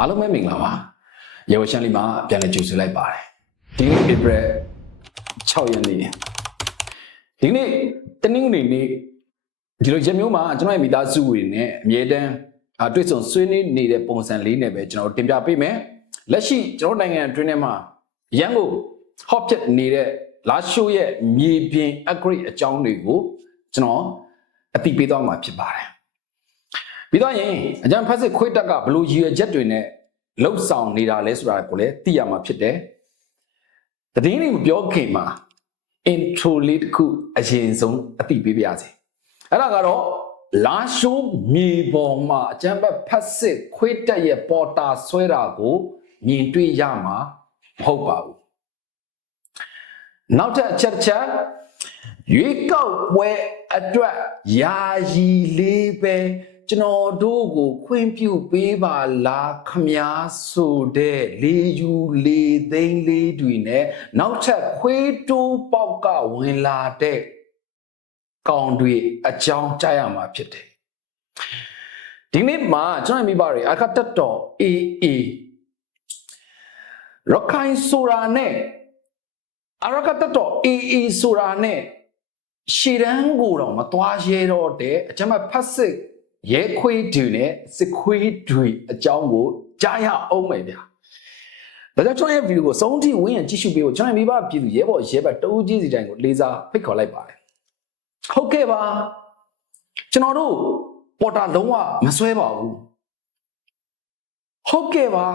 အားလုံးပဲမင်္ဂလာပါရေဝရှန်လီမှာပြန်လည်ကြိုဆိုလိုက်ပါတယ်ဒီနေ့ April 6ရက်နေ့ဒီနေ့တနင်္ဂနွေနေ့ဒီလိုရက်မျိုးမှာကျွန်တော်ရဲ့မိသားစုဝင်နဲ့အမြဲတမ်းအာတွေ့ဆုံဆွေးနွေးနေတဲ့ပုံစံလေးနဲ့ပဲကျွန်တော်တင်ပြပေးမယ်လက်ရှိကျွန်တော်နိုင်ငံအတွင်းထဲမှာရန်ကို hot ဖြစ်နေတဲ့လာရှိုးရဲ့မြေပြင် upgrade အကြောင်းတွေကိုကျွန်တော်အသိပေးသွားမှာဖြစ်ပါတယ် ပြီးတော့ရင်အကြံဖက်စစ်ခွေးတက်ကဘလို့ရည်ရွယ်ချက်တွေနဲ့လှုပ်ဆောင်နေတာလဲဆိုတာကိုလည်းသိရမှာဖြစ်တယ်။တည်င်းလေးမပြောခင်မှာ intro လေးတစ်ခုအရင်ဆုံးအသိပေးပါရစေ။အဲ့ဒါကတော့လာရှိုးမြေပေါ်မှာအကြံဖက်ဖက်စစ်ခွေးတက်ရဲ့ပေါ်တာဆွဲတာကိုမြင်တွေ့ရမှာမဟုတ်ပါဘူး။နောက်ထပ်အချက်တစ်ချက်ရွေးကောက်ပွဲအတွက်ယာယီလေးပဲ ကျွန်တော်တို့ကိုခွင့်ပြုပေးပါလားခမားဆိုတဲ့လေယူလေသိန်းလေးတွေနဲ့နောက်ထပ်ခွေးတိုးပေါက်ကဝင်လာတဲ့ကောင်တွေအကြောင်းကြားရမှာဖြစ်တယ်ဒီနေ့မှာကျွန်တော်မိဘတွေအခတ်တက်တော်အေးအေးရခိုင်ဆိုတာနဲ့အရကတ်တက်တော်အေးအေးဆိုတာနဲ့ရှည်တန်းကိုတော့မသွားရဲတော့တဲ့အကျမဖတ်စစ် ရဲခွေးတွေနဲ့စစ်ခွေးတွေအကြောင်းကိုကြားရအောင်မယ်ဗျာဒါကြောင့်ကျွန်တော်ရဲ့ဗီဒီယိုကိုစုံထိဝင်းရကြည့်ရှုပေးဖို့ကျွန်တော်မိဘပြည်သူရဲဘော်ရဲဘက်တဦးကြီးစီတိုင်းကိုလေးစားဖိတ်ခေါ်လိုက်ပါတယ်ဟုတ်ကဲ့ပါကျွန်တော်တို့ပေါ်တာလုံးဝမဆွဲပါဘူးဟုတ်ကဲ့ပါ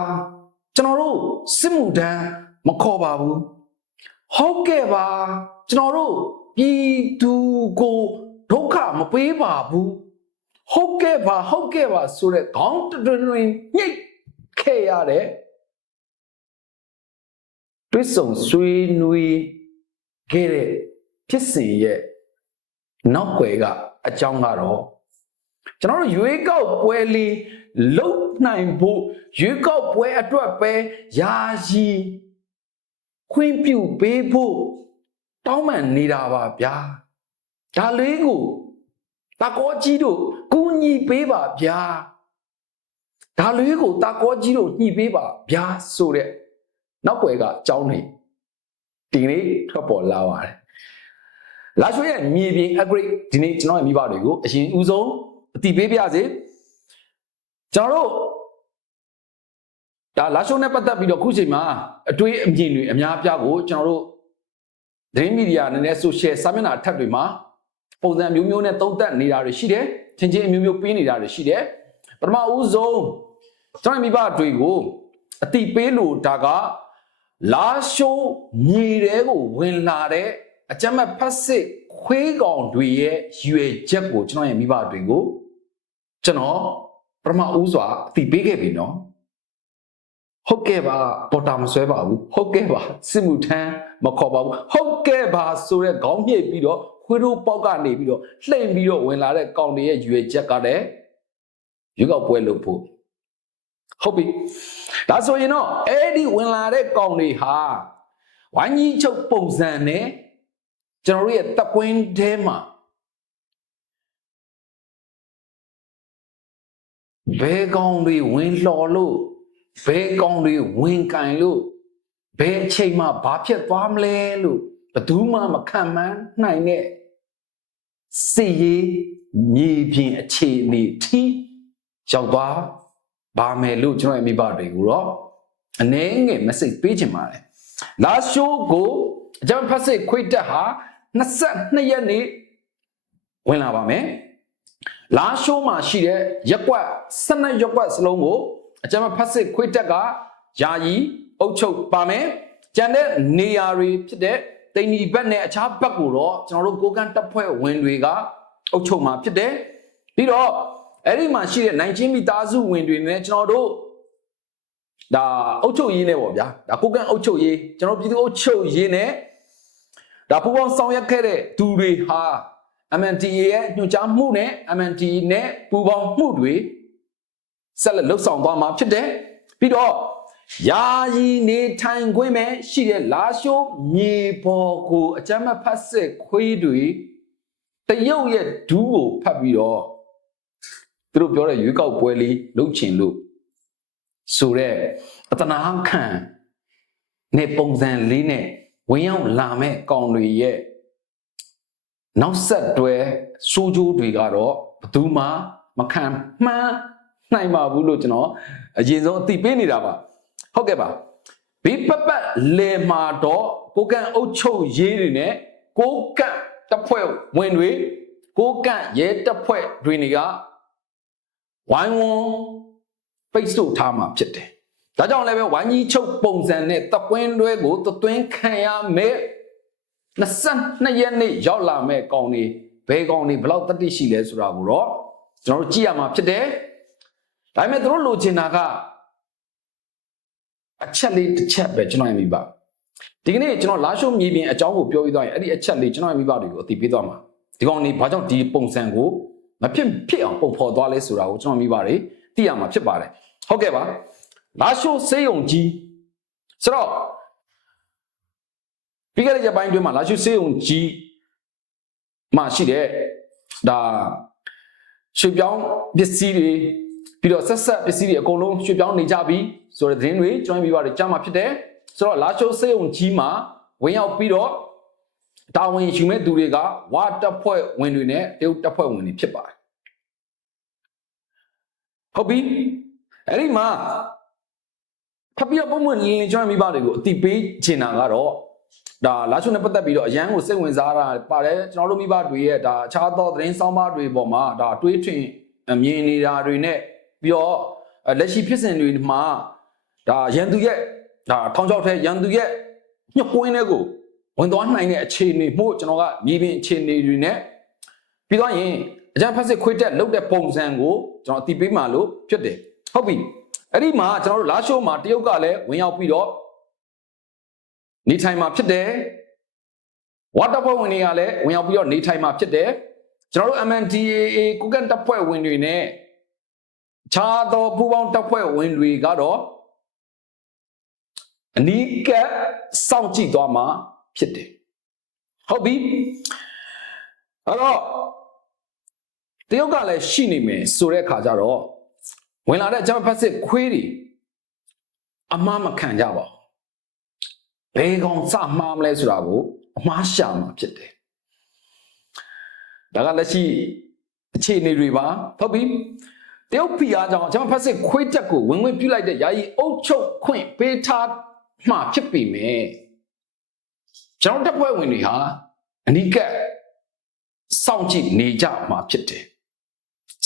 ကျွန်တော်တို့စစ်မှုထမ်းမခေါ်ပါဘူးဟုတ်ကဲ့ပါကျွန်တော်တို့ပြည်သူကိုဒုက္ခမပေးပါဘူး ဟုတ်ကဲ့ပါဟုတ်ကဲ့ပါဆိုတဲ့ခေါင်းတွင်တွင်ညှိတ်ခဲ့ရတဲ့တွစ်ဆုံဆွေးနွေးခဲ့တဲ့ဖြစ်စဉ်ရဲ့နောက်ွယ်ကအကြောင်းကတော့ကျွန်တော်တို့ရွေးကောက်ပွဲလေးလုံနိုင်ဖို့ရွေးကောက်ပွဲအတွက်ပဲယာယီခွင့်ပြုပေးဖို့တောင်းပန်နေတာပါဗျာဒါလေးကိုတာကောကြီးတို့ကူ ညီပေးပါဗျာဒါလေးကိုတာကောကြီးတို့ညှိပေးပါဗျာဆိုတဲ့နောက်ွယ်ကအကြောင်းနေဒီနေ့ထွက်ပေါ်လာပါတယ်လာရွှေရဲ့မြေပြင် upgrade ဒီနေ့ကျွန်တော်ရဲ့မိဘတွေကိုအရင်ဦးဆုံးအတိပေးပြစေကျွန်တော်တို့ဒါလာရှိုးနဲ့ပတ်သက်ပြီးတော့ခုချိန်မှာအတွေးအမြင်တွေအများအပြားကိုကျွန်တော်တို့သတင်းမီဒီယာနဲ့ social စာမျက်နှာအထက်တွေမှာပုံစံမျိုးမျိုးနဲ့သုံးသပ်နေတာတွေရှိတယ်။ ချင်းချင်းအမျိုးမျိုးပေးနေတာတွေရှိတယ်။ပထမဦးဆုံးကျွန်တော်မိဘတွေကိုအတိပေးလို့ဒါကလာရှိုးမြေတဲကိုဝင်လာတဲ့အကြမ်းမဲ့ဖက်စစ်ခွေးကောင်တွေရဲ့ရွယ်ချက်ကိုကျွန်တော်ရဲ့မိဘတွေကိုကျွန်တော်ပထမဦးစွာအတိပေးခဲ့ပြီနော်။ဟုတ်ကဲ့ပါပေါ်တာမဆွဲပါဘူးဟုတ်ကဲ့ပါစစ်မှုထမ်းမခေါ်ပါဘူးဟုတ်ကဲ့ပါဆိုတဲ့ခေါင်းညှိပြီးတော့ ခွေးတို့ပေါက်ကနေပြီးတော့လှိမ့်ပြီးတော့ဝင်လာတဲ့ကောင်တွေရဲ့ရွေချက်ကလည်းရွေးကောက်ပွဲလုပ်ဖို့ဟုတ်ပြီဒါဆိုရင်တော့အဲ့ဒီဝင်လာတဲ့ကောင်တွေဟာဝိုင်းကြီးချုပ်ပုံစံနဲ့ကျွန်တော်တို့ရဲ့တပ်ကွင်းထဲမှာဘဲကောင်တွေဝင်လှော်လို့ဘဲကောင်တွေဝင်ကင်လို့ဘဲအချိန်မှဘာဖြစ်သွားမလဲလို့ ဘယ်သူမှမခံမှန်းနိုင်တဲ့စီရေးမြေပြင်အခြေအနေထိရောက်သွားပါမယ်လို့ကျွန်တော်ရဲ့မိဘတွေကိုတော့အနည်းငယ် message ပေးချင်ပါတယ်လာရှိုးကိုအကြံဖတ်စစ်ခွေးတက်ဟာ22ရက်နေ့ဝင်လာပါမယ်လာရှိုးမှာရှိတဲ့ရက်ကွက်12ရက်ကွက်စလုံးကိုအကြံဖတ်စစ်ခွေးတက်ကယာယီအုပ်ချုပ်ပါမယ်ကျန်တဲ့နေရာတွေဖြစ်တဲ့ တိန်ဒီဘက်နဲ့အခြားဘက်ကိုတော့ကျွန်တော်တို့ကိုကန်တပ်ဖွဲ့ဝင်တွေကအုပ်ချုပ်မှာဖြစ်တယ်ပြီးတော့အဲ့ဒီမှာရှိတဲ့နိုင်ချင်းမိသားစုဝင်တွေနဲ့ကျွန်တော်တို့ဒါအုပ်ချုပ်ရေးနဲ့ပေါ့ဗျာဒါကိုကန်အုပ်ချုပ်ရေးကျွန်တော်ပြည်သူအုပ်ချုပ်ရေးနဲ့ဒါပူပေါင်းဆောင်ရွက်ခဲ့တဲ့သူတွေဟာ MNTA ရဲ့ညွှန်ကြားမှုနဲ့ MNTA နဲ့ပူပေါင်းမှုတွေဆက်လက်လှုပ်ဆောင်သွားမှာဖြစ်တယ်ပြီးတော့ ယာယီနေထိုင်ခွင့်ပဲရှိတဲ့လာရှိုးမြေပေါ်ကိုအကြမ်းမဖတ်စစ်ခွေးတွေတရုတ်ရဲ့ဒူးကိုဖတ်ပြီးတော့သူတို့ပြောတဲ့ရွေးကောက်ပွဲလေးလုပ်ချင်လို့ဆိုတော့အတနာခံနဲ့ပုံစံလေးနဲ့ဝင်ရောက်လာမဲ့ကောင်တွေရဲ့နောက်ဆက်တွဲစိုးကြိုးတွေကတော့ဘယ်သူမှမခံမှန်းနိုင်ပါဘူးလို့ကျွန်တော်အရင်ဆုံးအသိပေးနေတာပါ ဟုတ်ကဲ့ပါဘေးပတ်ပတ်လေမာတော့ကိုကန်အုပ်ချုပ်ရေးတွေနဲ့ကိုကန်တပ်ဖွဲ့ဝင်တွေကိုကန်ရဲတပ်ဖွဲ့တွေနေကဝိုင်းဝန်းပိတ်ဆို့ထားမှာဖြစ်တယ်ဒါကြောင့်လည်းပဲဝိုင်းကြီးချုပ်ပုံစံနဲ့တကွင်းတွဲကိုတသွင်းခံရမယ်22ရက်နေ့ရောက်လာမဲ့ကောင်တွေဘယ်ကောင်တွေဘယ်လောက်တတိရှိလဲဆိုတာကိုတော့ကျွန်တော်တို့ကြည့်ရမှာဖြစ်တယ်ဒါပေမဲ့သူတို့လိုချင်တာက အချက်လေးတစ်ချက်ပဲကျွန်တော်ရမိပါဒီကနေ့ကျွန်တော်လာရှုံမြေပြင်အကြောင်းကိုပြောပြီးသွားရင်အဲ့ဒီအချက်လေးကျွန်တော်ရမိပါတွေကိုအသိပေးသွားမှာဒီကောင်တွေဘာကြောင့်ဒီပုံစံကိုမဖြစ်ဖြစ်အောင်ပုံဖော်သွားလဲဆိုတာကိုကျွန်တော်မိပါတွေသိရမှာဖြစ်ပါတယ်ဟုတ်ကဲ့ပါလာရှုံစေးုံကြီးဆိုတော့ပြီးခဲ့တဲ့ရက်ပိုင်းတွင်းမှာလာရှုစေးုံကြီးမှရှိတဲ့ဒါရွှေပြောင်းပစ္စည်းတွေ ပြီးတော့ဆက်ဆက်ပစ္စည်းတွေအကုန်လုံးရွှေပြောင်းနေကြပြီဆိုတဲ့သတင်းတွေကျွန်တော်ပြပါတယ်ကြားမှာဖြစ်တယ်ဆိုတော့လာရှိုးစေးုံကြီးမှာဝင်ရောက်ပြီးတော့တာဝန်ယူမဲ့သူတွေကဝါတပ်ဖွဲ့ဝင်တွေနဲ့တရုတ်တပ်ဖွဲ့ဝင်တွေဖြစ်ပါတယ်ဟုတ်ပြီအဲ့ဒီမှာဖပ်ပြီးတော့ပုံမှန်လင်းလင်းကျွန်တော်မိဘတွေကိုအတိပေးချင်တာကတော့ဒါလာချုံနဲ့ပတ်သက်ပြီးတော့အရန်ကိုစိတ်ဝင်စားတာပါတယ်ကျွန်တော်တို့မိဘတွေရဲ့ဒါအခြားသောသတင်းဆောင်မတွေပေါ်မှာဒါတွေးထွင်အမြင်နေတာတွေနဲ့ ပြီးတော့လက်ရှိဖြစ်စဉ်တွေမှာဒါရန်သူရဲ့ဒါထောင်ချောက်ထဲရန်သူရဲ့ညှက်ကွင်းတွေကိုဝင်သွားနိုင်တဲ့အခြေအနေမှုကျွန်တော်ကမြေပြင်အခြေအနေတွေနဲ့ပြီးတော့ရင်အကြံဖက်စစ်ခွေးတက်လုတ်တဲ့ပုံစံကိုကျွန်တော်အတိပေးမှလို့ဖြစ်တယ်ဟုတ်ပြီအဲ့ဒီမှာကျွန်တော်တို့လာရှိုးမှာတရုတ်ကလည်းဝင်ရောက်ပြီးတော့နေထိုင်မှာဖြစ်တယ်ဝါတာဖွဲ့ဝင်တွေကလည်းဝင်ရောက်ပြီးတော့နေထိုင်မှာဖြစ်တယ်ကျွန်တော်တို့ MNDAA ကုကန်တပ်ဖွဲ့ဝင်တွေနဲ့ ခြားသောပူးပေါင်းတပ်ဖွဲ့ဝင်တွေကတော့အနီးကပ်စောင့်ကြည့်သွားမှာဖြစ်တယ်ဟုတ်ပြီအဲ့တော့တရုတ်ကလည်းရှိနေမယ်ဆိုတဲ့အခါကျတော့ဝင်လာတဲ့အကြမ်းဖက်စစ်ခွေးတွေအမှားမခံကြပါဘူးဘယ်ကောင်စမှားမလဲဆိုတာကိုအမှားရှာမှာဖြစ်တယ်ဒါကလက်ရှိအခြေအနေတွေပါဟုတ်ပြီ တရုတ်ဖီအားကြောင့်ကျွန်တော်ဖက်စစ်ခွေးတက်ကိုဝင်ဝင်ပြုတ်လိုက်တဲ့ယာယီအုပ်ချုပ်ခွင့်ပေးထားမှဖြစ်ပေမဲ့ကျွန်တော်တပ်ဖွဲ့ဝင်တွေဟာအနိကစောင့်ကြည့်နေကြမှာဖြစ်တယ်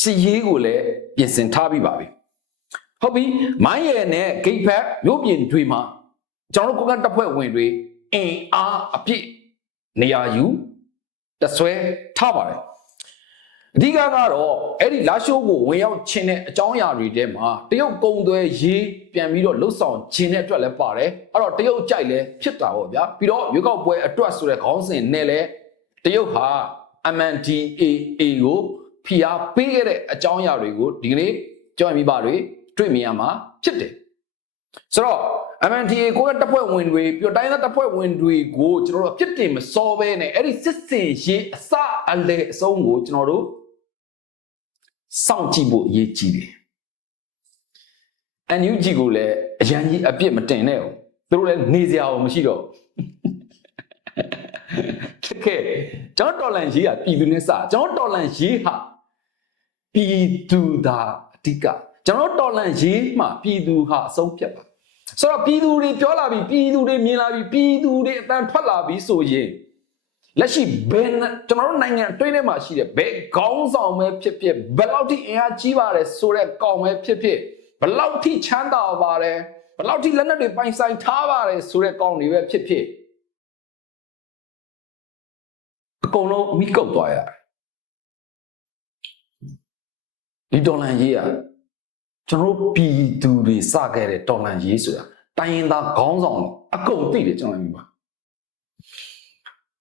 စီရေးကိုလည်းပြင်ဆင်ထားပြီးပါပြီဟုတ်ပြီမိုင်းရယ်နဲ့ဂိတ်ဖက်မြို့ပြင်တွေမှာကျွန်တော်တို့ကိုကတပ်ဖွဲ့ဝင်တွေအင်အားအပြည့်နေရာယူတဆွဲထားပါတယ် အဓိကကတော့အဲ့ဒီလာရှိုးကိုဝင်ရောက်ခြင်းတဲ့အကြောင်းအရာတွေထဲမှာတရုတ်ကုံသွဲရေးပြန်ပြီးတော့လှုပ်ဆောင်ခြင်းတဲ့အတွက်လည်းပါတယ်အဲ့တော့တရုတ်ကြိုက်လည်းဖြစ်တာပေါ့ဗျာပြီးတော့ရွေးကောက်ပွဲအတွက်ဆိုတဲ့ခေါင်းစဉ်နဲ့လည်းတရုတ်ဟာ MNDAA ကိုဖိအားပေးခဲ့တဲ့အကြောင်းအရာတွေကိုဒီကနေ့ကြောက်ရမိပါတွေတွေ့မြင်ရမှာဖြစ်တယ်ဆိုတော့ MNDAA ကိုကတပ်ဖွဲ့ဝင်တွေပြီးတော့တိုင်းသားတပ်ဖွဲ့ဝင်တွေကိုကျွန်တော်တို့အဖြစ်တင်မစောဘဲနဲ့အဲ့ဒီစစ်စင်ရေးအစအလေအဆုံးကိုကျွန်တော်တို့ စောင့်ကြည့်ဖို့အရေးကြီးတယ်။ NUG ကိုလည်းအရန်ကြီးအပြစ်မတင်နဲ့ဘူး။သူတို့လည်းနေစရာမရှိတော့ဘူး။တကယ်ကျွန်တော်တော်လန်ရေးဟာပြည်သူနဲ့စကျွန်တော်တော်လန်ရေးဟာပြည်သူသာအဓိကကျွန်တော်တော်လန်ရေးမှပြည်သူဟာအဆုံးဖြတ်ပါဆိုတော့ပြည်သူတွေပြောလာပြီပြည်သူတွေမြင်လာပြီပြည်သူတွေအတန်ထွက်လာပြီဆိုရင် လက်ရှိဘယ်ကျွန်တော်တို့နိုင်ငံအတွင်းထဲမှာရှိတဲ့ဘယ်ခေါင်းဆောင်ပဲဖြစ်ဖြစ်ဘယ်လောက်ထိအင်အားကြီးပါတယ်ဆိုတဲ့ကောင်ပဲဖြစ်ဖြစ်ဘယ်လောက်ထိချမ်းသာပါတယ်ဘယ်လောက်ထိလက်နက်တွေပိုင်ဆိုင်ထားပါတယ်ဆိုတဲ့ကောင်တွေပဲဖြစ်ဖြစ်အကုန်လုံးမိကုတ်သွားရတယ်ဒီဒေါ်လာရေးอ่ะကျွန်တော်တို့ပြည်သူတွေစခဲ့တဲ့တော်လန်ရေးဆိုတာတိုင်းရင်သားခေါင်းဆောင်အကုန်သိတယ်ကျွန်တော်မြင်ပါ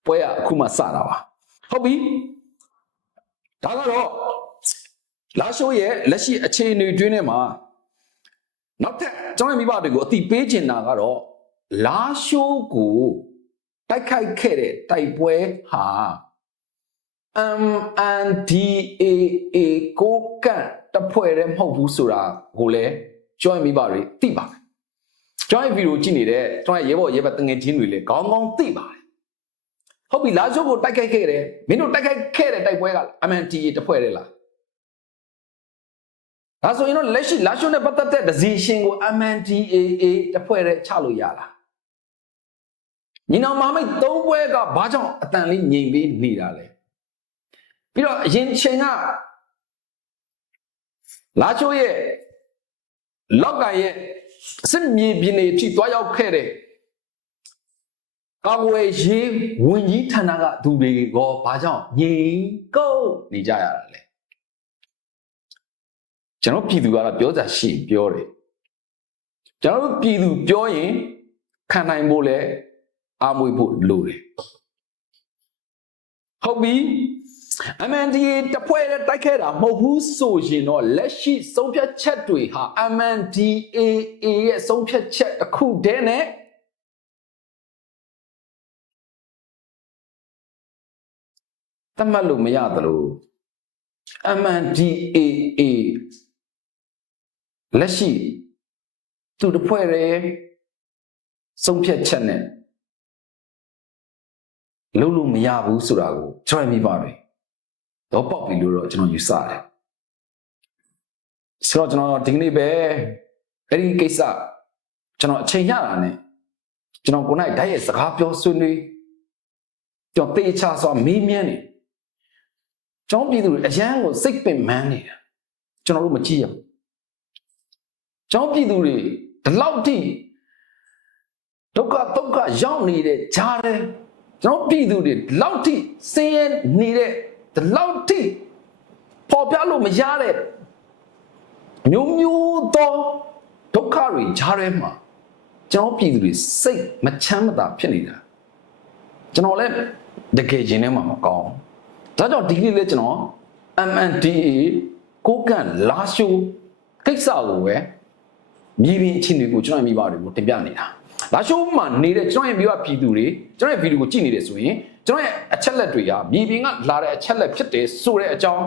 ပွဲကအခုမှစတာပါဟုတ်ပြီဒါကတော့လာရှိုးရဲ့လက်ရှိအခြေအနေတွင်းထဲမှာနောက်ထပ်ကျွန်တော်မိဘတွေကိုအတိပေးချင်တာကတော့လာရှိုးကိုတိုက်ခိုက်ခဲ့တဲ့တိုက်ပွဲဟာ MNDAA ကိုကန့်တပ်ဖွဲ့ရဲမဟုတ်ဘူးဆိုတာကိုလည်းကျွန်တော်ရဲ့မိဘတွေသိပါမယ်ကျွန်တော်ရဲ့ဗီဒီယိုကြည့်နေတဲ့ကျွန်တော်ရဲ့ရဲဘော်ရဲဘက်တငယ်ချင်းတွေလည်းခေါင်းကောင်းသိပါတယ် ဟုတ်ပြီလာရှုပ်ကိုတိုက်ခိုက်ခဲ့တယ်မင်းတို့တိုက်ခိုက်ခဲ့တဲ့တိုက်ပွဲက MNTA တစ်ဖွဲ့တည်းလားဒါဆိုရင်တော့လက်ရှိလာရှုပ်နဲ့ပတ်သက်တဲ့ decision ကို MNTA တစ်ဖွဲ့တည်းချလို့ရလားညီနောင်မမိတ်သုံးပွဲကဘာကြောင့်အတန်လေးငြိမ်ပေးနေတာလဲပြီးတော့အရင်ချိန်ကလာချိုးရဲ့လောက်ကရဲ့စစ်မြေပြင်တွေအထိတွားရောက်ခဲ့တဲ့ ကာဝယ်ရေးဝန်ကြီးဌာနကသူတွေကဘာကြောင့်ငြိမ်ကုတ်နေကြရတာလဲကျွန်တော်ပြည်သူကတော့ပြောကြရှိပြောတယ်ကျွန်တော်တို့ပြည်သူပြောရင်ခံနိုင်ဖို့လဲအားမွေးဖို့လိုတယ်ဟုတ်ပြီ MNDA တဖွဲ့နဲ့တိုက်ခဲ့တာမဟုတ်ဘူးဆိုရင်တော့လက်ရှိဆုံးဖြတ်ချက်တွေဟာ MNDAA ရဲ့ဆုံးဖြတ်ချက်တစ်ခုတည်းနဲ့ တတ်မှတ်လို့မရသလို MNDAA လက်ရှိသူတစ်ဖွဲ့ရဲ့ဆုံးဖြတ်ချက်နဲ့လုံးလို့မရဘူးဆိုတာကိုကျွန်တော်မြင်ပါတယ်တော့ပေါက်ပြီလို့တော့ကျွန်တော်ယူဆတယ်ဆိုတော့ကျွန်တော်ဒီကနေ့ပဲအဲ့ဒီကိစ္စကျွန်တော်အချိန်ရတာနဲ့ကျွန်တော်ကိုယ်၌ဓာတ်ရဲ့စကားပြောဆွေးနွေးကျွန်တော်တေချာစွာမေးမြန်းနေ ကျွန်တော်ပြည်သူတွေအရန်ကိုစိတ်ပင်ပန်းနေတာကျွန်တော်တို့မကြည့်ရဘူးကျွန်တော်ပြည်သူတွေဒီလောက်ထိဒုက္ခဒုက္ခရောက်နေတဲ့ဂျားတယ်ကျွန်တော်ပြည်သူတွေဒီလောက်ထိဆင်းရဲနေတဲ့ဒီလောက်ထိပေါ်ပြလို့မရတဲ့မျိုးမျိုးသောဒုက္ခတွေဂျားထဲမှာကျွန်တော်ပြည်သူတွေစိတ်မချမ်းမသာဖြစ်နေတာကျွန်တော်လည်းတကယ်ချင်းထဲမှာမကောင်း ဒါကြောင့်ဒီကနေ့လည်းကျွန်တော် MNDA ကိုကန်လာရှိုးကိစ္စကိုပဲမြေပြင်အခြေအနေကိုကျွန်တော်မိဘတွေကိုတင်ပြနေတာလာရှိုးမှာနေတဲ့ကျွန်တော်ရဲ့မိဘပြည်သူတွေကျွန်တော်ရဲ့ဗီဒီယိုကိုကြည့်နေတယ်ဆိုရင်ကျွန်တော်ရဲ့အချက်လက်တွေကမြေပြင်ကလာတဲ့အချက်လက်ဖြစ်တယ်ဆိုတဲ့အကြောင်း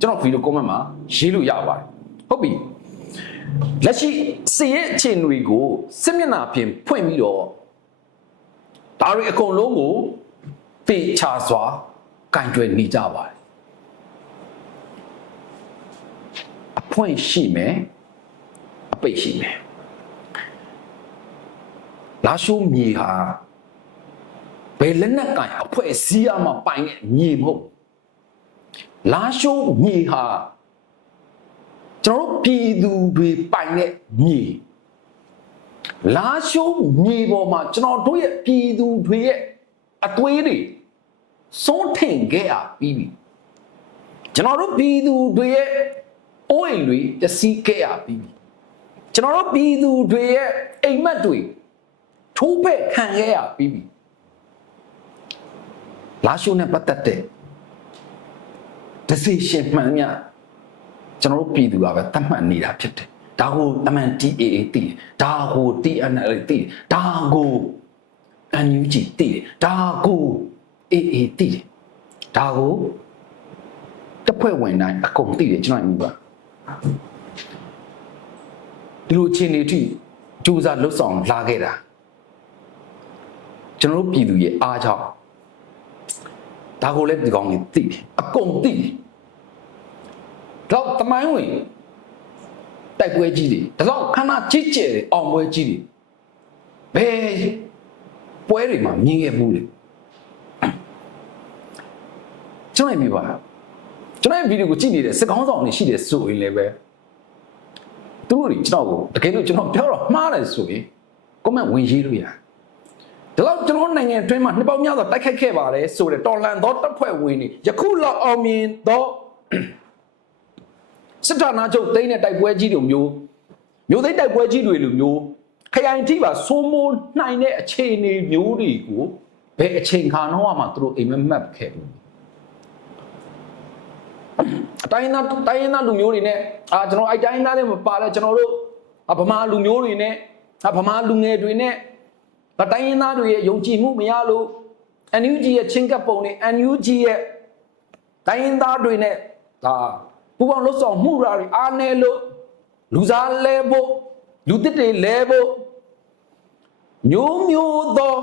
ကျွန်တော်ဗီဒီယို comment မှာရေးလို့ရပါတယ်ဟုတ်ပြီလက်ရှိစီရဲ့အခြေအနေကိုစစ်မျက်နှာပြင်ဖွင့်ပြီးတော့ဒါတွေအကုန်လုံးကိုတေချာစွာ ကင်တွယ်နေကြပါတယ်အဖွင့်ရှိမယ်အပိတ်ရှိမယ်လာရှိုးမြေဟာဘယ်လက်နက်ကင်အဖွဲ့အစည်းအမှပိုင်တဲ့မြေမဟုတ်လာရှိုးမြေဟာကျွန်တော်တို့ပြည်သူတွေပိုင်တဲ့မြေလာရှိုးမြေပေါ်မှာကျွန်တော်တို့ရဲ့ပြည်သူတွေရဲ့အသွေးတွေ စိုးထင်ခဲ့ရပြီးပြီကျွန်တော်တို့ပြည်သူတွေရဲ့အိုးအိမ်တွေတစီးခဲ့ရပြီးပြီကျွန်တော်တို့ပြည်သူတွေရဲ့အိမ်မက်တွေထိုးဖက်ခံခဲ့ရပြီးပြီလာရှိုးနဲ့ပတ်သက်တဲ့ decision မှန်များကျွန်တော်တို့ပြည်သူကပဲတတ်မှတ်နေတာဖြစ်တယ်ဒါကို MNTAA တည်တယ်ဒါကို TNL တည်တယ်ဒါကို NUG တည်တယ်ဒါကို AA တည်တယ်ဒါကိုတစ်ဖွဲ့ဝင်တိုင်းအကုန်တည်တယ်ကျွန်တော်မြင်ပါဒီလိုအခြေအနေအထိစူးစမ်းလှုပ်ဆောင်လာခဲ့တာကျွန်တော်တို့ပြည်သူရဲ့အားကြောင့်ဒါကိုလည်းဒီကောင်ကြီးသိတယ်အကုန်သိတယ်တော့တမိုင်းဝင်တိုက်ပွဲကြီးတွေဒါတော့ခဏကြီးကျယ်တယ်အောင်ပွဲကြီးတွေဘယ်ပွဲတွေမှာမြင်ခဲ့မှုလေ ကျွန်တော်မြင်ပါကျွန်တော်ရဲ့ဗီဒီယိုကိုကြည့်နေတဲ့စကောင်းဆောင်တွေရှိတယ်ဆိုရင်လည်းပဲသူတို့တွေကျွန်တော်ကိုတကယ်လို့ကျွန်တော်ပြောတော့မှားတယ်ဆိုရင် comment ဝင်ရေးလို့ရတယ်ဒီလောက်ကျွန်တော်နိုင်ငံအတွင်းမှာနှစ်ပေါင်းများစွာတိုက်ခိုက်ခဲ့ပါတယ်ဆိုတဲ့တော်လန်သောတပ်ဖွဲ့ဝင်တွေယခုလောက်အောင်မြင်သောစစ်တပ်နာချုပ်သိမ်းတဲ့တိုက်ပွဲကြီးတွေမျိုးမျိုးသိမ်းတိုက်ပွဲကြီးတွေလိုမျိုးခရိုင်ထိပါစိုးမိုးနိုင်တဲ့အခြေအနေမျိုးတွေကိုဘယ်အချိန်ခါတော့မှသူတို့အိမ်မက်မက်ခဲ့ဘူး အတိုင်းသားတိုင်းသားလူမျိုးတွေနဲ့အာကျွန်တော်အဲ့တိုင်းသားတွေမပါလဲကျွန်တော်တို့အဗမာလူမျိုးတွေနဲ့အဗမာလူငယ်တွေနဲ့ဗတိုင်းရင်းသားတွေရဲ့ယုံကြည်မှုမရလို့ NUG ရဲ့ချင်းကပ်ပုံတွေ NUG ရဲ့တိုင်းရင်းသားတွေနဲ့ဒါပူပေါင်းလှုပ်ဆောင်မှုတွေအားနည်းလို့လူစားလဲဖို့လူတစ်တွေလဲဖို့မျိုးမျိုးသော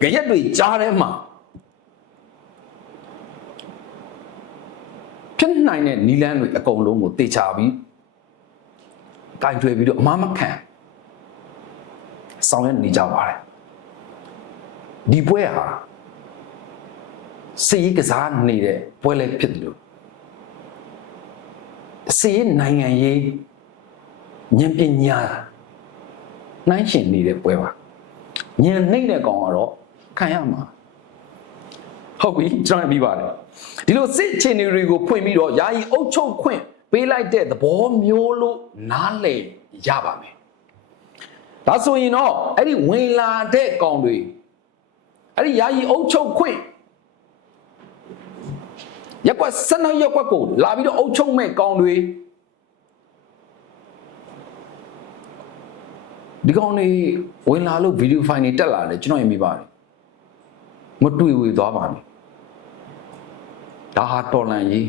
ကြရက်တွေကြားထဲမှာ ဖြစ်နိုင်တဲ့နီလန်းတွေအကုန်လုံးကိုတေချာပြီးကင်ထွေပြီးတော့အမမခံဆောင်ရွက်နေကြပါတယ်ဒီပွဲဟာစီကစားနေတဲ့ပွဲလည်းဖြစ်တယ်လို့စီနိုင်ငံရေးဉာဏ်ပညာနှိုင်းရှင်နေတဲ့ပွဲပါဉာဏ်နှိမ့်တဲ့ကောင်ကတော့ခံရမှာ ဟုတ်ပြီကျွန်တော်ပြပါတယ်ဒီလိုစစ်အခြေအနေတွေကိုဖွင့်ပြီးတော့ယာယီအုပ်ချုပ်ခွင့်ပေးလိုက်တဲ့သဘောမျိုးလို့နားလည်ရပါမယ်ဒါဆိုရင်တော့အဲ့ဒီဝင်လာတဲ့ကောင်တွေအဲ့ဒီယာယီအုပ်ချုပ်ခွင့်ရက်ကွက်စနရက်ကွက်ကိုလာပြီးတော့အုပ်ချုပ်မဲ့ကောင်တွေဒီကောင်တွေဝင်လာလို့ဗီဒီယိုဖိုင်တွေတက်လာတယ်ကျွန်တော်ရင်မိပါတယ် မတွေ့ဝေသွားပါနဲ့ဒါဟာတော်လန်ကြီး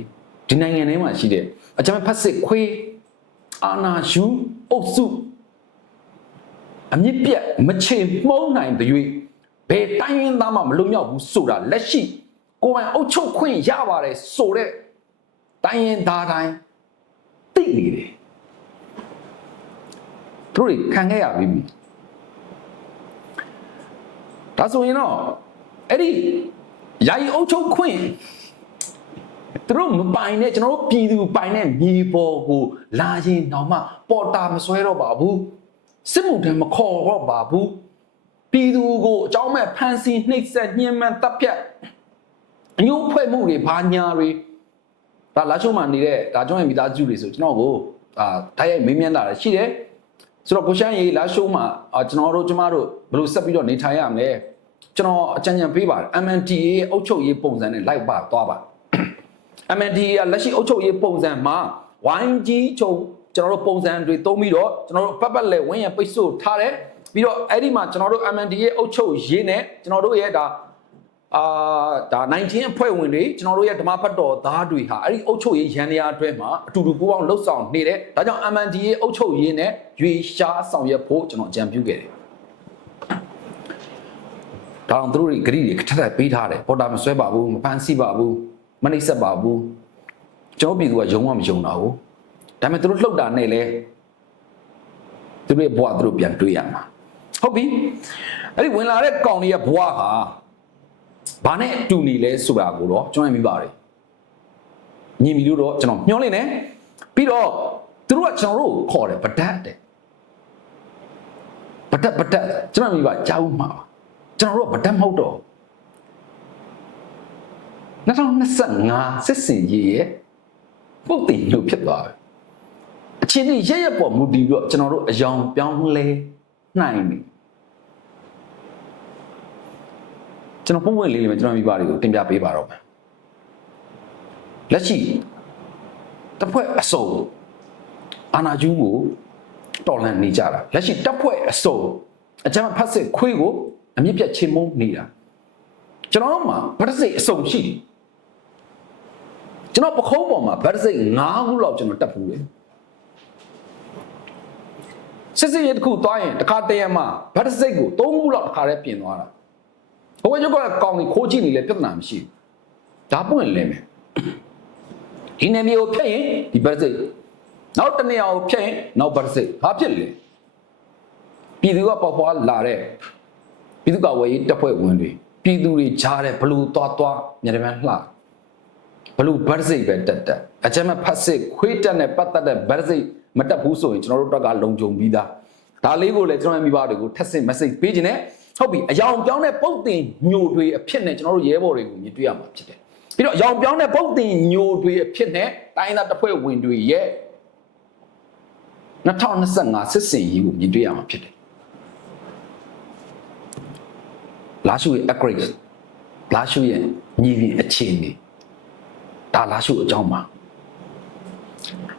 ဒီနိုင်ငံထဲမှာရှိတဲ့အကြမ်းဖက်စစ်ခွေးအာနာယူအုပ်စုအမြင့်ပြတ်မချေမှုန်းနိုင်တဲ့၍ဘယ်တိုင်းရင်းသားမှမလုံမြောက်ဘူးဆိုတာလက်ရှိကိုယ်ပိုင်အုပ်ချုပ်ခွင့်ရပါတယ်ဆိုတဲ့တိုင်းရင်းသားတိုင်းသိနေတယ်သူတို့ခံခဲ့ရပြီဒါဆိုရင်တော့ အဲ့ဒီယာယီအုပ်ချုပ်ခွင့်သူတို့မပိုင်နဲ့ကျွန်တော်တို့ပြည်သူပိုင်နဲ့မြေပေါ်ကိုလာရင်တော့မှပေါ်တာမဆွဲတော့ပါဘူးစစ်မှုထမ်းမခေါ်တော့ပါဘူးပြည်သူကိုအကြောင်းမဲ့ဖန်ဆီးနှိပ်စက်ညှဉ်းပန်းတပ်ဖြတ်အညှိုးဖွဲ့မှုတွေဘာညာတွေဒါလာချုံမှနေတဲ့ဒါကြောင့်မိသားစုတွေဆိုကျွန်တော်ကိုအာတိုက်ရိုက်မေးမြန်းတာရှိတယ်ဆိုတော့ကိုရှမ်းရေးလာရှိုးမှာအာကျွန်တော်တို့ကျမတို့ဘယ်လိုဆက်ပြီးတော့နေထိုင်ရမလဲ ကျွန်တော်အကြံဉာဏ်ပေးပါတယ် MNTA အုပ်ချုပ်ရေးပုံစံနဲ့လိုက်ပါသွားပါ MNTA ကလက်ရှိအုပ်ချုပ်ရေးပုံစံမှာ YG ချုပ်ကျွန်တော်တို့ပုံစံတွေသုံးပြီးတော့ကျွန်တော်တို့ပတ်ပတ်လဲဝင်းရပိတ်ဆို့ထားတယ်ပြီးတော့အဲ့ဒီမှာကျွန်တော်တို့ MNTA အုပ်ချုပ်ရေးနဲ့ကျွန်တော်တို့ရဲ့ဒါအာဒါ19အဖွဲ့ဝင်တွေကျွန်တော်တို့ရဲ့ဓမ္မဖတ်တော်သားတွေဟာအဲ့ဒီအုပ်ချုပ်ရေးရန်ရာအတွဲမှာအတူတူပူးပေါင်းလှုပ်ဆောင်နေတယ်ဒါကြောင့် MNDA အုပ်ချုပ်ရေးနဲ့ရွေရှားဆောင်ရွက်ဖို့ကျွန်တော်ကြံပြုခဲ့တယ် တောင်သူတို့တွေဂရိတွေထက်ထက်ပေးထားတယ်ပေါ်တာမဆွဲပါဘူးမပန်းစီပါဘူးမနှိမ့်ဆက်ပါဘူးကျွန်တော်ပြည်သူကယုံမှမယုံတာဘူးဒါပေမဲ့သူတို့လှုပ်တာနဲ့လေသူတို့ရဲ့ဘဝသူတို့ပြန်တွေးရမှာဟုတ်ပြီအဲ့ဒီဝင်လာတဲ့ကောင်တွေရဲ့ဘဝဟာဘာနဲ့တူနေလဲဆိုတာကိုတော့ကျွန်တော်မြင်ပါတယ်မြင်ပြီလို့တော့ကျွန်တော်မျှော်လင့်တယ်ပြီးတော့သူတို့ကကျွန်တော်တို့ကိုခေါ်တယ်ဗဒတ်တဲ့ဗဒတ်ဗဒတ်ကျွန်တော်မြင်ပါကြားဦးမှာပါ ကျွန်တော်တို့ကဗဒတ်မဟုတ်တော့2025စစ်စင်ကြီးရဲ့ပုတ်တင်လို့ဖြစ်သွားတယ်အချင်းကြီးရရပေါ်မူတည်ပြီးတော့ကျွန်တော်တို့အယောင်ပြောင်းလဲနိုင်ပြီကျွန်တော်ပုံပွင့်လေးလေးပဲကျွန်တော်မိဘတွေကိုတင်ပြပေးပါတော့မယ်လက်ရှိတပ်ဖွဲ့အစုံအာနာကျူးကိုတော်လန်နေကြတာလက်ရှိတပ်ဖွဲ့အစုံအကြမ်းဖတ်စစ်ခွေးကို အမြင့်ပြတ်ချင်းမုန်းနေတာကျွန်တော်တို့မှာဗတ်စိတ်အစုံရှိတယ်ကျွန်တော်ပခုံးပေါ်မှာဗတ်စိတ်၅ခုလောက်ကျွန်တော်တက်ဘူးလေစစ်စစ်ရတစ်ခုသွားရင်တခါတည်းရမှာဗတ်စိတ်ကို၃ခုလောက်တခါတည်းပြင်သွားတာဘဝကျုပ်ကကောင်းကြီးခိုးကြည့်နေလဲပြဿနာမရှိဘူးဒါပွင့်လဲမယ်ဒီနေမျိုးဖြတ်ရင်ဒီဗတ်စိတ်နောက်တနေရာကိုဖြတ်ရင်နောက်ဗတ်စိတ်ဘာဖြစ်လဲပြည်သူကပေါက်ပွားလာတဲ့ ပြည်သူ့ကဝယ်ရေးတပ်ဖွဲ့ဝင်တွေပြည်သူတွေကြားတဲ့ဘလူသွားသွားမြန်မြန်လှဘလူဗတ်စိတ်ပဲတက်တက်အချက်မဲ့ဖတ်စစ်ခွေးတက်နဲ့ပတ်သက်တဲ့ဗတ်စိတ်မတက်ဘူးဆိုရင်ကျွန်တော်တို့တက်ကလုံခြုံပြီးသားဒါလေးကိုလည်းကျွန်တော်ရဲ့မိဘတွေကိုထပ်ဆင့် message ပေးခြင်းနဲ့ဟုတ်ပြီအယောင်ပြောင်းတဲ့ပုတ်တင်ညိုတွေအဖြစ်နဲ့ကျွန်တော်တို့ရဲဘော်တွေကိုမြင်တွေ့ရမှာဖြစ်တယ်ပြီးတော့အယောင်ပြောင်းတဲ့ပုတ်တင်ညိုတွေအဖြစ်နဲ့တိုင်းသားတပ်ဖွဲ့ဝင်တွေရဲ့2025စစ်စင်ရေးကိုမြင်တွေ့ရမှာဖြစ်တယ် လာရှုရဲ့ upgrade လာရှုရဲ့ညီပြင်အခြေအနေဒါလာရှုအကြောင်းပါ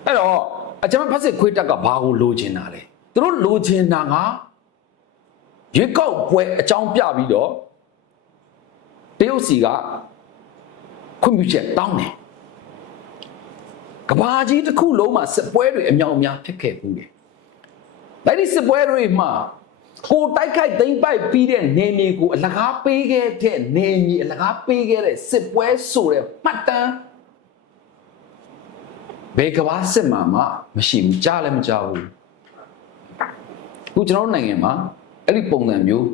အဲ့တော့အကြမ်းဖက်စစ်ခွေးတက်ကဘာကိုလိုချင်တာလဲသူတို့လိုချင်တာကရွေးကောက်ပွဲအကြောင်းပြပြီးတော့တရုတ်စီကခွင့်ပြုချက်တောင်းတယ်ကဘာကြီးတစ်ခုလုံးမှာစစ်ပွဲတွေအမြောက်အများဖြစ်ခဲ့ဘူးတယ်ဒါဒီစစ်ပွဲတွေမှာ ကိုတိုက်ခိုက်သိမ်းပိုက်ပြီးတဲ့နေမြေကိုအလကားပေးခဲ့တဲ့နေမြေအလကားပေးခဲ့တဲ့စစ်ပွဲဆိုတဲ့မှတ်တမ်းဘယ်ကဘာစစ်မှာမှမရှိဘူးကြားလည်းမကြားဘူးအခုကျွန်တော်တို့နိုင်ငံမှာအဲ့ဒီပုံစံမျိုး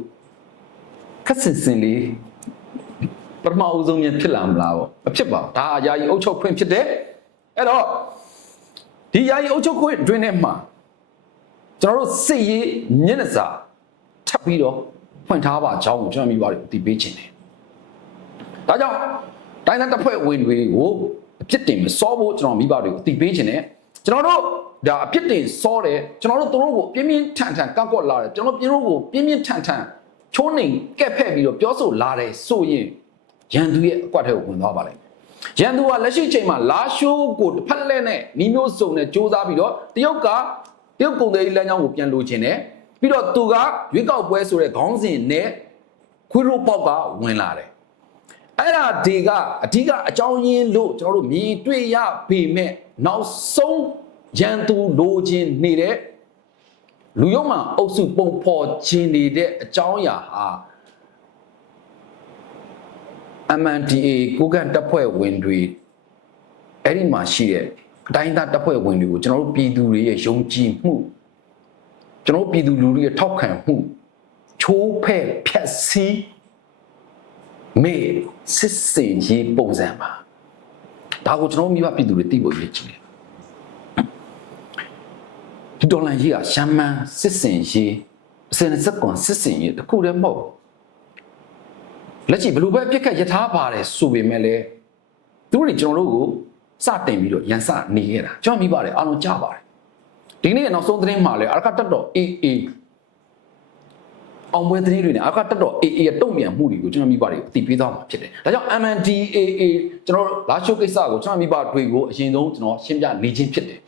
ခက်စင်စင်လေးပထမအဦးဆုံးမြန်ဖြစ်လာမလားပေါ့မဖြစ်ပါဘူးဒါအရာကြီးအုပ်ချုပ်ခွင့်ဖြစ်တယ်အဲ့တော့ဒီယာယီအုပ်ချုပ်ခွင့်အတွင်းထဲမှာကျွန်တော်တို့စစ်ရေးမျက်နှာစာ ထပ်ပြီးတော့ဖွင့်ထားပါအကြောင်းကိုကျွန်တော်မိပါတယ်ဒီပေးခြင်းတယ်ဒါကြောင့်တိုင်းသားတပ်ဖွဲ့ဝင်တွေကိုအပြစ်တင်မစောဖို့ကျွန်တော်မိဘတွေကိုအတိပေးခြင်းတယ်ကျွန်တော်တို့ဒါအပြစ်တင်စောတယ်ကျွန်တော်တို့သူတို့ကိုပြင်းပြင်းထန်ထန်ကောက်ကွက်လာတယ်ကျွန်တော်တို့ပြည်တို့ကိုပြင်းပြင်းထန်ထန်ချိုးနှိမ်ကက်ဖက်ပြီးတော့ပြောဆိုလာတယ်ဆိုရင်ရန်သူရဲ့အကွက်ထဲကိုဝင်သွားပါလိမ့်မယ်ရန်သူကလက်ရှိချိန်မှာလာရှိုးကိုတစ်ဖက်လက်နဲ့နီးမျိုးစုံနဲ့စ조사ပြီးတော့တရုတ်ကတရုတ်ကုန်သည်လမ်းကြောင်းကိုပြန်လိုချင်တယ် ပြီးတော့သူကရွေးကောက်ပွဲဆိုတဲ့ခေါင်းစဉ်နဲ့ခွေးရိုးပေါက်ကဝင်လာတယ်အဲ့ဒါဒီကအဓိကအကြောင်းရင်းလို့ကျွန်တော်တို့မြင်တွေ့ရပေမဲ့နောက်ဆုံးရန်သူလိုချင်နေတဲ့လူရုံမှအုပ်စုပုံဖော်ခြင်းနေတဲ့အကြောင်းအရာဟာ MNDA ကိုကန်တပ်ဖွဲ့ဝင်တွေအဲ့ဒီမှာရှိတဲ့အတိုင်းသားတပ်ဖွဲ့ဝင်တွေကိုကျွန်တော်တို့ပြည်သူတွေရဲ့ယုံကြည်မှု ကျွန်တော်တို့ပြည်သူလူထုရဲ့ထောက်ခံမှုချိုးဖဲ့ဖြက်စီးမေစစ်စင်ရေးပုံစံပါဒါကိုကျွန်တော်တို့မိဘပြည်သူတွေသိဖို့ရည်ကြည်တယ်ဒီဒေါ်လာကြီးကရှမ်းမန်းစစ်စင်ရေးအစင်စက်ကွန်စစ်စင်ရေးတခုတည်းမဟုတ်ဘူးလက်ရှိဘလို့ပဲပြစ်ခတ်ယထာပါတယ်ဆိုပေမဲ့လည်းသူတို့တွေကျွန်တော်တို့ကိုစတင်ပြီးတော့ရန်စနေခဲ့တာကျွန်တော်မိပါတယ်အားလုံးကြားပါတယ် ဒီနေ့နောက်ဆုံးသတင်းမှာလည်းအရကတက်တော် AA အောင်ပွဲသတင်းတွေနဲ့အရကတက်တော် AA ရဲ့တုံ့ပြန်မှုတွေကိုကျွန်တော်မိပါတယ်အတိပေးသွားမှာဖြစ်တယ်ဒါကြောင့် MNDAA ကျွန်တော်လာရှိုးကိစ္စကိုကျွန်တော်မိဘတွေကိုအရင်ဆုံးကျွန်တော်ရှင်းပြနေခြင်းဖြစ်တယ်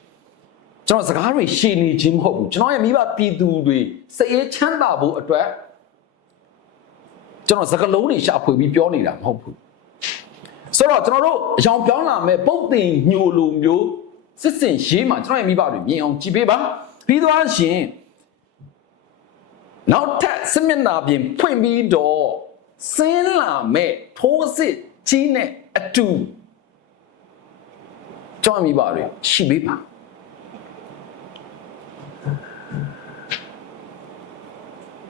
ကျွန်တော်စကားတွေရှည်နေခြင်းမဟုတ်ဘူးကျွန်တော်ရဲ့မိဘပြည်သူတွေစိတ်အေးချမ်းသာဖို့အတွက်ကျွန်တော်စကလုံးတွေရှာဖွေပြီးပြောနေတာမဟုတ်ဘူးဆိုတော့ကျွန်တော်တို့အယောင်ပြောင်းလာမဲ့ပုတ်တင်ညိုလိုမျိုး စစ်စင်ရေးမှာကျွန်တော်ရဲ့မိဘတွေမြင်အောင်ကြည့်ပေးပါပြီးသွားရှင်နောက်ထပ်စစ်မျက်နှာပြင်ဖွင့်ပြီးတော့စင်းလာမဲ့ထိုးစစ်ကြီးနဲ့အတူကျွန်တော်မိဘတွေရှိပေးပါ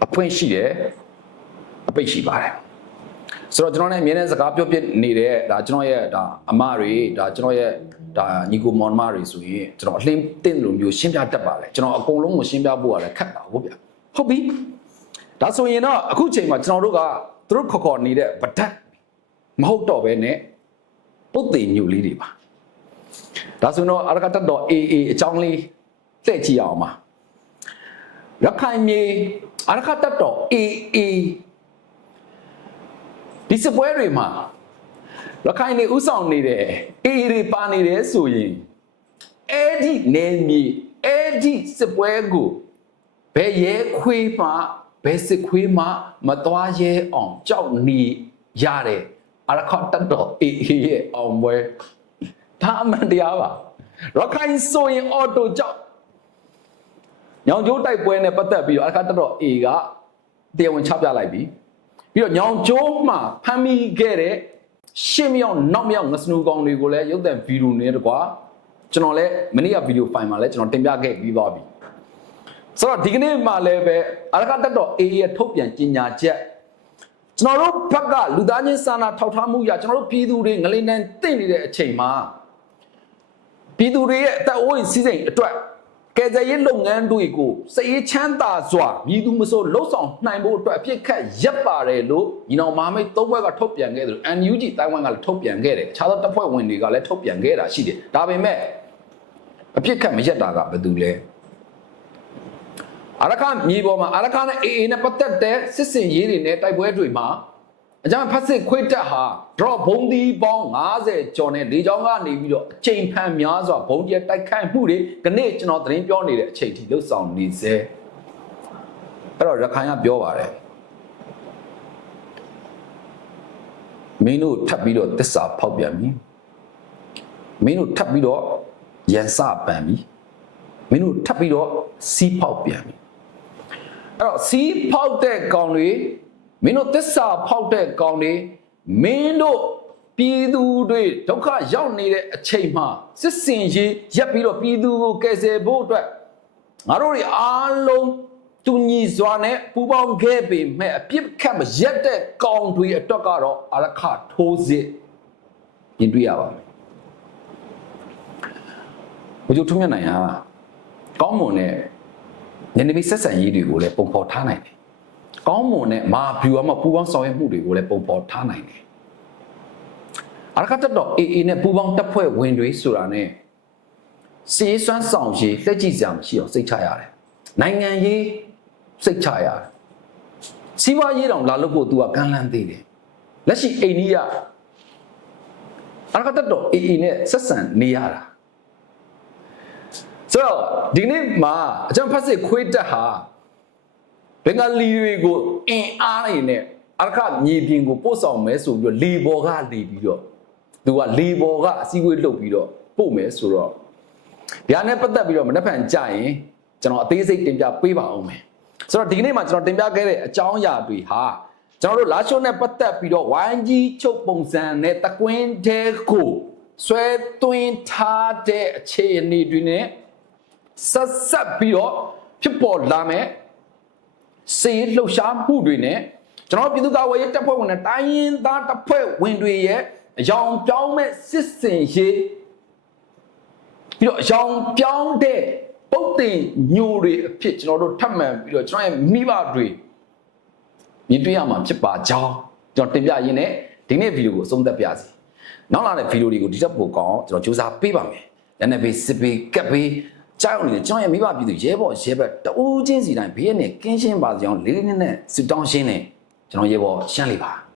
အဖွင့်ရှိတယ်အပိတ်ရှိပါတယ် ဆိုတော့ကျွန်တော်လည်းအမြဲတမ်းစကားပြောပြနေတဲ့ဒါကျွန်တော်ရဲ့ဒါအမတွေဒါကျွန်တော်ရဲ့ဒါညီကိုမောင်မတွေဆိုရင်ကျွန်တော်အလင်းတင်းလိုမျိုးရှင်းပြတတ်ပါတယ်ကျွန်တော်အကုန်လုံးကိုရှင်းပြဖို့ကလည်းခက်တာဟုတ်ဗျဟုတ်ပြီဒါဆိုရင်တော့အခုချိန်မှာကျွန်တော်တို့ကသူတို့ခေါ်ခေါ်နေတဲ့ဗဒတ်မဟုတ်တော့ပဲနဲ့ပုတ်တင်ညူလေးတွေပါဒါဆိုတော့အရကတတော် AA အကြောင်းလေးလှည့်ကြည့်အောင်ပါရခိုင်မြေအရကတတော် AA ဒီစပွဲတွေမှာရခိုင်နေဥဆောင်နေတယ်အေးတွေပါနေတယ်ဆိုရင်အဲ့ဒီနေမြေအဲ့ဒီစပွဲကိုဘယ်ရဲခွေးမှဘယ်စစ်ခွေးမှမသွားရဲအောင်ကြောက်နေရတယ်အရခတ်တတော်အေးရဲ့အောင်ပွဲဒါအမှန်တရားပါရခိုင်ဆိုရင်အော်တိုကြောက်ညောင်ကျိုးတိုက်ပွဲနဲ့ပတ်သက်ပြီးတော့အရခတ်တတော်အေးကတရားဝင်ချပြလိုက်ပြီ ပြီးတော့ညောင်ကျိုးမှဖမ်းမိခဲ့တဲ့ရှင်းမြောက်နောက်မြောက်ငစနူကောင်တွေကိုလည်းရုပ်သံဗီဒီယိုနဲ့တကွာကျွန်တော်လည်းမနေ့ကဗီဒီယိုဖိုင်မှာလည်းကျွန်တော်တင်ပြခဲ့ပြီးသွားပြီဆိုတော့ဒီကနေ့မှလည်းပဲအရကတက်တော် AA ရဲ့ထုတ်ပြန်ကြေညာချက်ကျွန်တော်တို့ဘက်ကလူသားချင်းစာနာထောက်ထားမှုရကျွန်တော်တို့ပြည်သူတွေငလိန်တန်းတင့်နေတဲ့အချိန်မှာပြည်သူတွေရဲ့အသက်အိုးအိမ်စီးစိမ်အတွက် ကယ်ဆယ်ရေးလုပ်ငန်းတွေကိုစည်ရေးချမ်းသာစွာမြည်သူမဆိုလှုပ်ဆောင်နိုင်ဖို့အတွက်အဖြစ်ခက်ရပ်ပါတယ်လို့ညီတော်မဟာမိတ်သုံးဘက်ကထုတ်ပြန်ခဲ့တယ်လို့ NUG တိုင်ဝမ်ကလည်းထုတ်ပြန်ခဲ့တယ်အခြားသောတပ်ဖွဲ့ဝင်တွေကလည်းထုတ်ပြန်ခဲ့တာရှိတယ်ဒါပေမဲ့အဖြစ်ခက်မရပ်တာကဘယ်သူလဲအရခမြေပေါ်မှာအရခနဲ့ AA နဲ့ပတ်သက်တဲ့စစ်စင်ရေးတွေနဲ့တိုက်ပွဲတွေမှာ အကြမ်းဖက်စစ်ခွေးတက်ဟာ drop ဘုံဒီပေါင်း90ကျော်နဲ့လေကြောင်းကနေပြီးတော့အချိန်ဖန်များစွာဘုံကျဲတိုက်ခိုက်မှုတွေကနေ့ကျွန်တော်သတင်းပြောနေတဲ့အချိန်ထိလှုပ်ဆောင်နေစေအဲ့တော့ရခိုင်ကပြောပါတယ်မင်းတို့ထပ်ပြီးတော့တစ္ဆာဖောက်ပြန်ပြီမင်းတို့ထပ်ပြီးတော့ရန်စပန်ပြီမင်းတို့ထပ်ပြီးတော့စီးဖောက်ပြန်ပြီအဲ့တော့စီးဖောက်တဲ့ကောင်တွေ မင်းတို့သစ္စာဖောက်တဲ့ကောင်တွေမင်းတို့ပြည်သူတွေဒုက္ခရောက်နေတဲ့အချိန်မှာစစ်စင်ရေးရက်ပြီးတော့ပြည်သူကိုကယ်ဆယ်ဖို့အတွက်ငါတို့တွေအားလုံးတူညီစွာနဲ့ပူးပေါင်းခဲ့ပေမဲ့အပြစ်ခတ်မရက်တဲ့ကောင်တွေအတွက်ကတော့အရခထိုးစစ်ပြင်တွေ့ရပါမယ်ဘုရားထုံးမြတ်နိုင်ဟာကောင်းမွန်တဲ့ညနေပေးဆက်ဆံရေးတွေကိုလည်းပုံဖော်ထားနိုင်တယ်။ ကောင်းမွန်တဲ့မာဗျူအမပူပေါင်းဆောင်ရွက်မှုတွေကိုလည်းပုံဖော်ထားနိုင်တယ်။အရကတက်တော့ AA နဲ့ပူပေါင်းတပ်ဖွဲ့ဝင်တွေဆိုတာနဲ့စီးစွမ်းဆောင်ရေးလက်ကြည့်စရာမရှိအောင်စိတ်ချရတယ်။နိုင်ငံရေးစိတ်ချရတယ်။စီးပွားရေးတောင်လာလို့ဖို့သူကကမ်းလှမ်းသေးတယ်။လက်ရှိအိန္ဒိယအရကတက်တော့ AA နဲ့ဆက်ဆံနေရတာ။ဆိုတော့ဒီနေ့မှာအကျံဖတ်စစ်ခွေးတက်ဟာ ဘင်္ဂလီတွေကိုအင်အားနေနဲ့အရခမြေပြင်ကိုပို့ဆောင်မယ်ဆိုပြီးတော့လေဘော်ကလေပြီးတော့သူကလေဘော်ကအစည်းအဝေးလုပ်ပြီးတော့ပို့မယ်ဆိုတော့ဗျာနဲ့ပတ်သက်ပြီးတော့မနှက်ဖန်ကြရင်ကျွန်တော်အသေးစိတ်တင်ပြပေးပါအောင်မယ်ဆိုတော့ဒီနေ့မှာကျွန်တော်တင်ပြခဲ့တဲ့အကြောင်းအရာတွေဟာကျွန်တော်တို့လာရှိုးနဲ့ပတ်သက်ပြီးတော့ဝိုင်းကြီးချုပ်ပုံစံနဲ့တကွင်းတဲကိုဆွဲသွင်းထားတဲ့အခြေအနေတွေနဲ့ဆက်ဆက်ပြီးတော့ဖြစ်ပေါ်လာမယ် စေလှုပ်ရှားမှုတွေနဲ့ကျွန်တော်ပြည်သူ့ကာကွယ်ရေးတပ်ဖွဲ့ဝင်နဲ့တိုင်းရင်းသားတပ်ဖွဲ့ဝင်တွေရဲ့အယောင်ပြောင်းမဲ့စစ်စင်ရေးပြီးတော့အယောင်ပြောင်းတဲ့ပုတ်တင်ညိုတွေအဖြစ်ကျွန်တော်တို့ထပ်မံပြီးတော့ကျွန်တော်ရဲ့မိဘတွေမြင်တွေ့ရမှာဖြစ်ပါကြောင်းကျွန်တော်တင်ပြရင်းနဲ့ဒီနေ့ဗီဒီယိုကိုအဆုံးသတ်ပြစီနောက်လာတဲ့ဗီဒီယိုတွေကိုဒီချက်ပိုကောင်းကျွန်တော်စူးစမ်းပေးပါမယ်ရန်နေပေးစစ်ပေးကပ်ပေး ကြောက်နေတယ်ကျွန်တော်ရဲ့မိဘပြည်သူရဲဘော်ရဲဘက်တူးချင်းစီတိုင်းဘေးနဲ့ကင်းရှင်းပါစေအောင်လေးလေးနက်နက်စစ်တောင်းရှင်းနေကျွန်တော်ရဲဘော်ရှမ်းလေးပါ